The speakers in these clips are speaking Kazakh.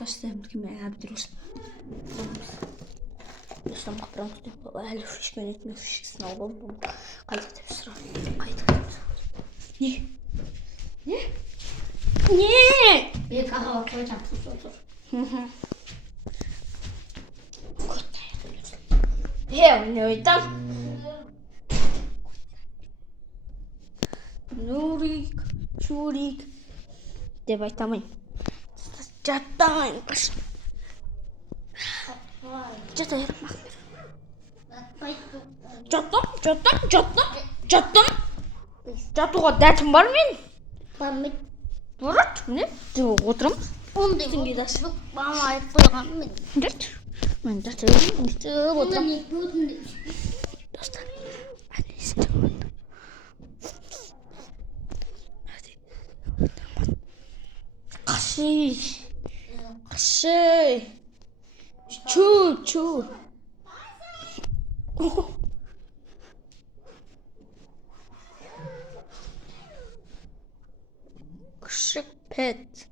Dostlarım kime yaptırıyoruz? Dostlarım kapıdan tutuyor. Öyle fiş yönetme fişkisini alalım. Kaydı bir sıra. Kaydı. Ne? Ne? Ne? Bir kahve koyacağım. Sus otur. Hevnöydem. Nurik, Şurik. De başlamayın. Çatlamayın. Çatlayalım. Çattım. Çattığa dertim var mı? Ben Murat, ne? Oturum. onu da gidersin. Bana ait koyamam. Dert. Ben dert ediyorum. İşte oturum. Ne gördün? Dostlar. Annesi de orada. Hadi. Tamam. Kaşıy. Çu. Kışık pet.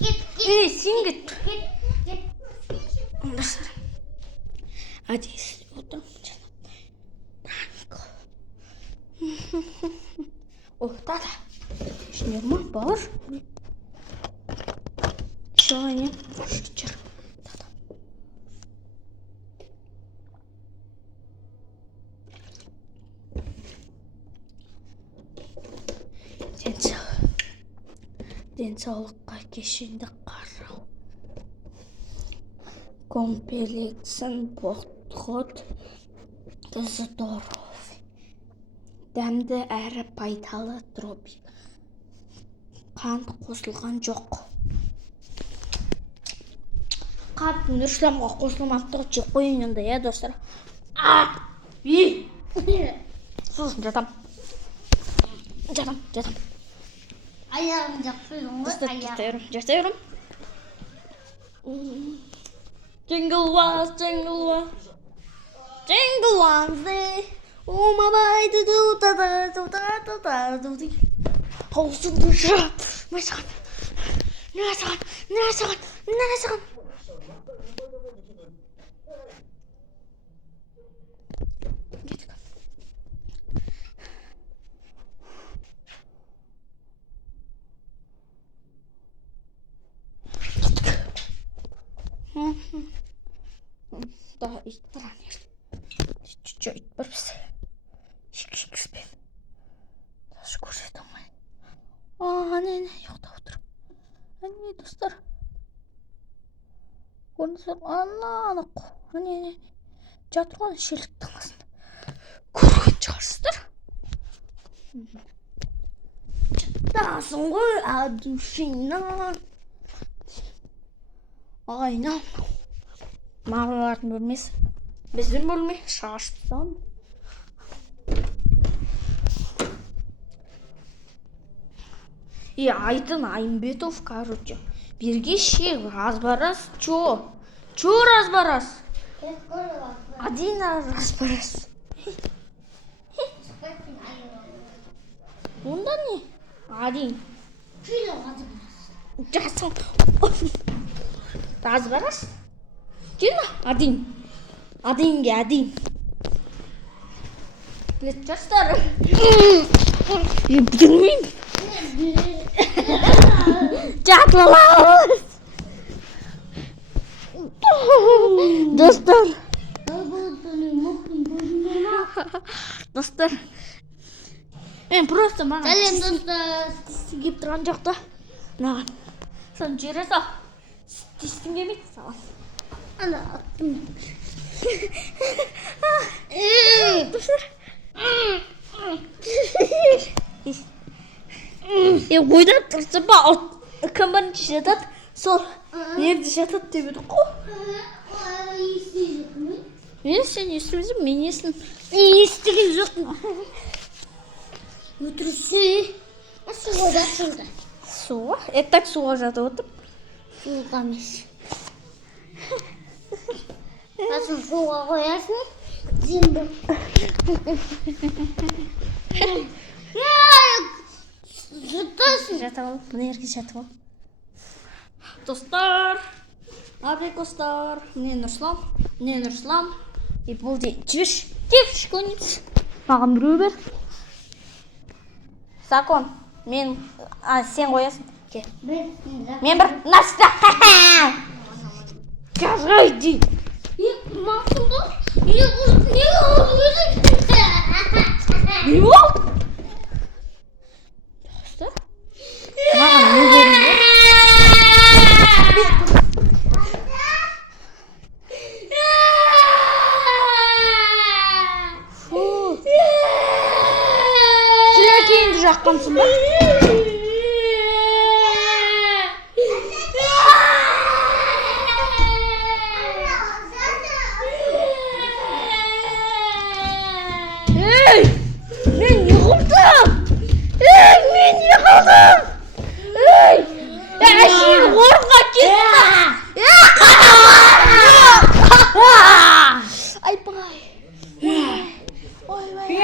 Git. İyi, sen git. Git. Dostlar. Hadi oturum canım. Oh, tata. Şimdi mı var? Şöyle. Şuçur. Tata. Денсаулыққа кешенді қарау. Комплексен подход здоровый. Дәмді әрі пайдалы тропик. Қант қосылған жоқ. Қант Нұрсламға қосылмақты жеп қойын енді, я достар. Sus, жатам. Ayağım yapıyorum. Dostlar, jatıyorum. Jingle bells, oh my boy, do. Olsun duşa. Ne sakın. Git. Daha ilk buran yer. Çocuk var bize. Şık ben. Taşı kurşet olmayın. Ne yok da oturum. Ne dostlar. Konuşalım. Allah. Ne. Çatırған шеліктің астында. Көрген шығарсыздар. Жатасың ғой душыңнан. Aynen. Mağaraların bölmesi. Bizim bölme şaşırtan. И Айдын Айымбетов, короче. Бірге шек разбарас. Чё разбарас? Один разбарас. Онда не? Один. Жасың. Разбарас? Кина? Один. Достар. Білмеймін. Жатыламыз. Достар. Мен просто маған Сәлем достар. тістің кеп тұрған жоқ та. Мынаған. Соны жібере сал. Тістің келмейді саған. Ана attım. Достар. Ойдап тұрса ба, кім бірінші жатады, сол nerede жатады деп едік қой. Сен естімейсің, мен естіген жоқпын. Өтірсе. Суға жатырды. Суға? Так суға жатып отыр. Суға емес. Асын суға қоясың. Зембі. Жатасың. Жатамын. Мына ерге жатамын. Достар. Абрикостар. Міне Нұрслан. И бұл жіберші. Девушканиц. Маған біреу бер. Закон. Сен қоясың. Ке. Мен бір наста. Газға иди. Масумда? Не oldu? Не болды? Достар. Маған не көрінді? Сірәкейінді жаққансың ба? Мен не қылдым? Әшейін орынға кетті. Айбай. Ойбай.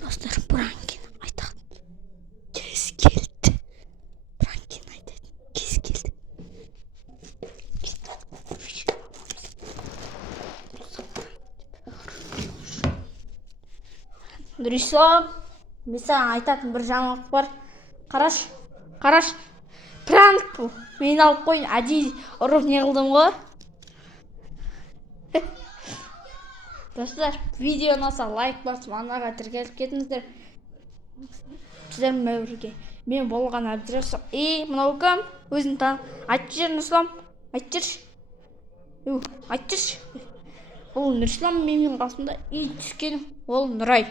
Dostlar, Brankin айтады. Кез келді. Brankin айтады. Кез келді. Нұрислам, мен саған айтатын бір жаңалық бар. Қараш. Пранк бұл. Мен алып қойын, әдейі ұрып не қылдым ғой. Достар, видео ұнаса лайк басып, анаға тіркеліп кетіңіздер. Сіздер мәуірге. Мен болған Әбдірәсі. Мынау кім? Өзін тан. Айтшы жер, Нұрислам. Айтшы. Айтшы. Ол Нұрислам менің қасымда. Түскенім. Ол Нұрай.